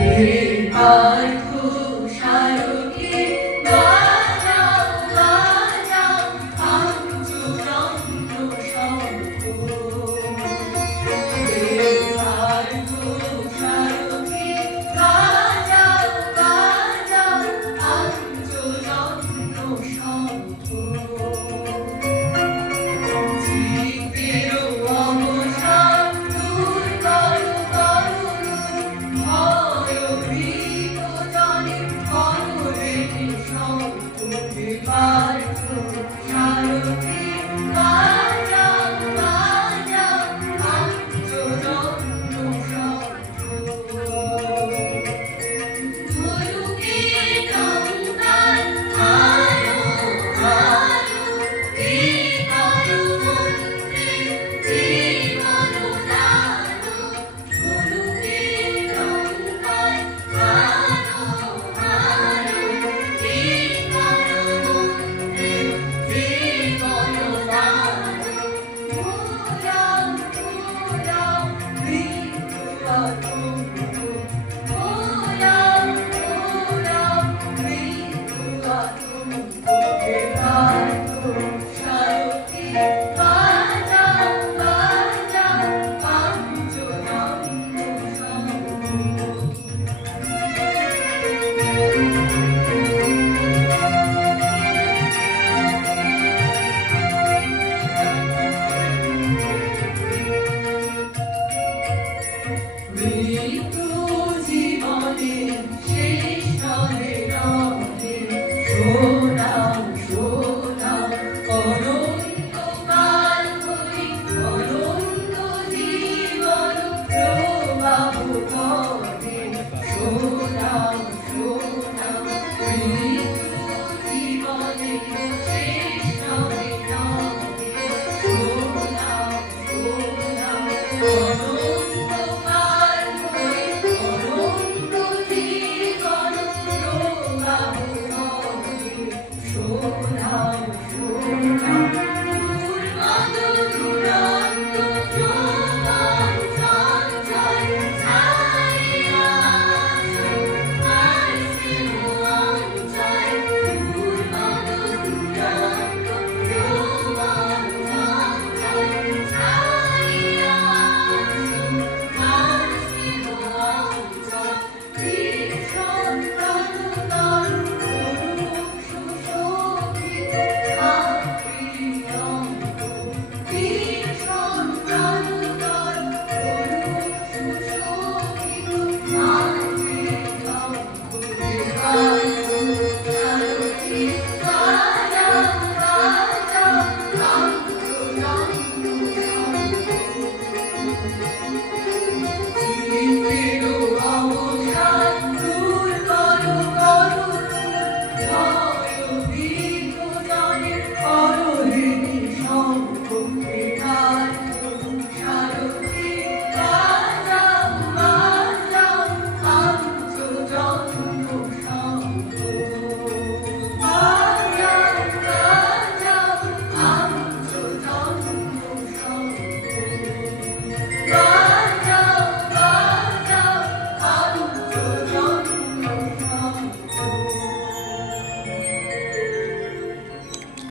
এবার তুষারকে বাজাও বাজাও পাঞ্চরত্ন শঙ্খ। এবার তুষারকে বাজাও বাজাও পাঞ্চরত্ন শঙ্খ। চিত্তের অবসান দূর করো করুণ ভয়ভীত জনে অনরেণী শঙ্খ। এবার তুষারকে বাজাও বাজাও পাঞ্চরত্ন শঙ্খ। ধনুকের টঙ্কার আলো আলো বিকল মন্ত্রে জীবন দানো। ধনুকের টঙ্কার আলো আলো বিকল মন্ত্রে জীবন দানো। ভোলাও ভোলাও মৃত্যু আতঙ্ক। ভোলাও ভোলাও মৃত্যু আতঙ্ক। এবার তুষারকে বাজাও বাজাও পাঞ্চরত্ন শঙ্খ। মৃত্যু জীবনের শেষ রহে রহে শোনাও শোনাও অনন্তকাল ধরি অনন্ত জীবন প্রবাহ করে। শোনাও শোনাও মৃত্যু জীবনের শেষ রহে রহে শোনাও শোনাও